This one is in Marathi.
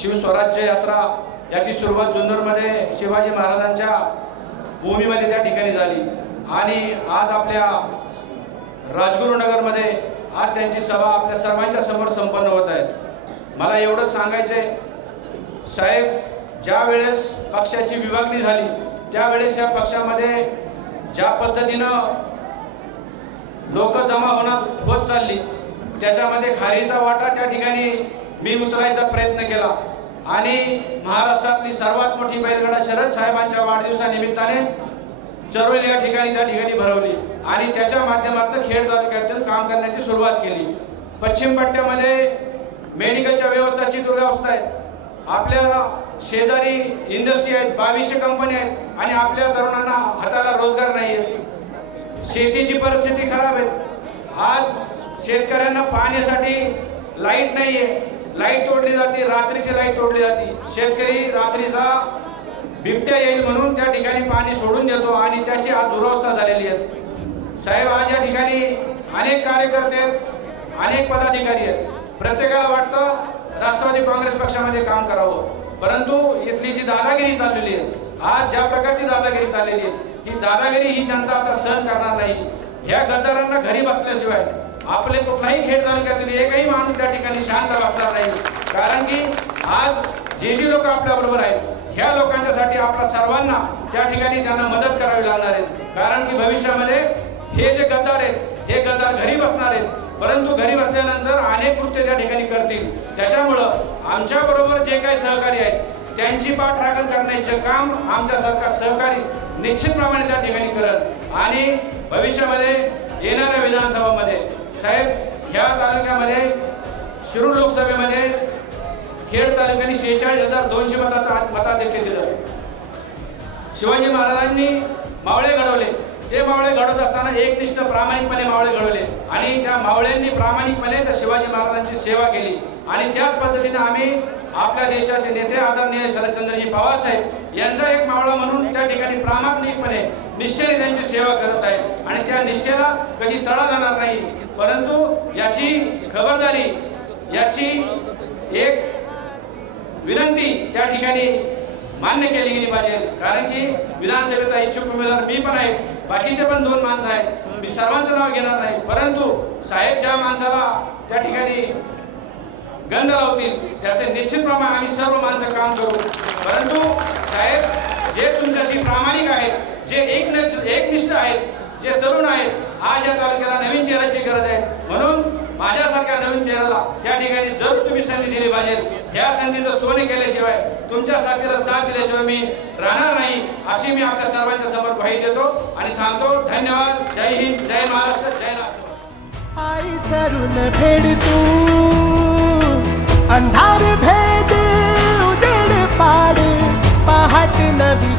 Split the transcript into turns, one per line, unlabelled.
शिवस्वराज्य यात्रा याची सुरुवात जुन्नरमध्ये शिवाजी महाराजांच्या भूमीमध्ये त्या ठिकाणी झाली. आणि आज आपल्या राजगुरुनगरमध्ये आज त्यांची सभा आपल्या सर्वांच्या समोर संपन्न होत आहे. मला एवढंच सांगायचं आहे साहेब ज्या वेळेस पक्षाची विभागणी झाली त्यावेळेस या पक्षामध्ये ज्या पद्धतीनं लोक जमा होणार होत चालली त्याच्यामध्ये खारीचा वाटा त्या ठिकाणी मी उचलायचा प्रयत्न केला. आणि महाराष्ट्रातली सर्वात मोठी बैलगाडा शरद साहेबांच्या वाढदिवसानिमित्ताने चरवली या ठिकाणी त्या ठिकाणी भरवली. आणि त्याच्या माध्यमातून खेड तालुक्यातून काम करण्याची सुरुवात केली. पश्चिम पट्ट्यामध्ये मेडिकलच्या व्यवस्थाची दुर्गावस्था आहे. आपल्या शेजारी इंडस्ट्री आहेत बावीसशे कंपनी आहेत आणि आपल्या तरुणांना हाताला रोजगार नाही आहेत शेतीची परिस्थिती खराब आहे. आज शेतकऱ्यांना पाण्यासाठी लाइट नाही आहे. लाइट तोडली जाते रात्रीची लाइट तोडली जाते. शेतकरी रात्रीचा बिबट्या येईल म्हणून त्या ठिकाणी पाणी सोडून देतो आणि त्याची आज दुरवस्था झालेली आहे. साहेब आज या ठिकाणी अनेक कार्यकर्ते आहेत अनेक पदाधिकारी आहेत. प्रत्येकाला वाटतं राष्ट्रवादी काँग्रेस पक्षामध्ये काम करावं. परंतु इथली जी दादागिरी चाललेली आहे आज ज्या प्रकारची दादागिरी चाललेली आहे ही दादागिरी ही जनता आता सहन करणार नाही. ह्या गद्दारांना घरी बसल्याशिवाय आपले कुठलाही खेळ तालुक्यातील एकही माणूस त्या ठिकाणी शांत बसणार नाही. कारण की आज जे जे लोक आपल्या बरोबर आहेत ह्या लोकांच्यासाठी आपल्या सर्वांना त्या ठिकाणी त्यांना मदत करावी लागणार आहे. कारण की भविष्यामध्ये हे जे गद्दार आहेत हे गद्दार घरी बसणार आहेत. परंतु घरी बसल्यानंतर अनेक कृत्य त्या ठिकाणी करतील. त्याच्यामुळं आमच्या बरोबर जे काही सहकारी आहेत त्यांची पाठराखण करण्याचे काम आमच्या सरकार सहकारी निश्चितप्रमाणे त्या ठिकाणी करत. आणि भविष्यामध्ये येणाऱ्या विधानसभामध्ये साहेब ह्या तालुक्यामध्ये शिरूर लोकसभेमध्ये खेड तालुक्याने शेहेचाळीस हजार दोनशे मताचा मता देखील दिलं. शिवाजी महाराजांनी मावळे घडवले. ते मावळे घडवत असताना एकनिष्ठ प्रामाणिकपणे मावळे घडवले. आणि त्या मावळ्यांनी प्रामाणिकपणे त्या शिवाजी महाराजांची सेवा केली. आणि त्याच पद्धतीने आम्ही आपल्या देशाचे नेते आदरणीय शरदचंद्रजी पवार साहेब यांचा एक मावळा म्हणून त्या ठिकाणी प्रामाणिकपणे निष्ठेने त्यांची सेवा करत आहे आणि त्या निष्ठेला कधी तळा जाणार नाही. परंतु याची खबरदारी याची एक विनंती त्या ठिकाणी मान्य केली गेली पाहिजे. कारण की विधानसभेचा इच्छुक उमेदवार मी पण आहे बाकीचे पण दोन माणसं आहेत. मी सर्वांचं नाव घेणार नाही. परंतु साहेब ज्या माणसाला त्या ठिकाणी गंध लावतील त्याचे निश्चितप्रमाणे आम्ही सर्व माणसं काम करू. परंतु साहेब जे तुमच्याशी प्रामाणिक आहेत जे एक एकनिष्ठ आहेत जे तरुण आहेत आज या तालुक्याला नवीन चेहऱ्याची गरज आहे. म्हणून माझ्यासारख्या नवीन चेहऱ्याला त्या ठिकाणी जर तुम्ही संधी दिली पाहिजे या संधीचं सोने केल्याशिवाय तुमच्या साथीला साथ दिल्याशिवाय मी राहणार नाही अशी मी आपल्या सर्वांच्या समोर ग्वाही देतो आणि थांबतो. धन्यवाद. जय हिंद जय महाराष्ट्र जय राष्ट्र
आई फेड तू अंधार भेद उजेड पाड पहाट नवी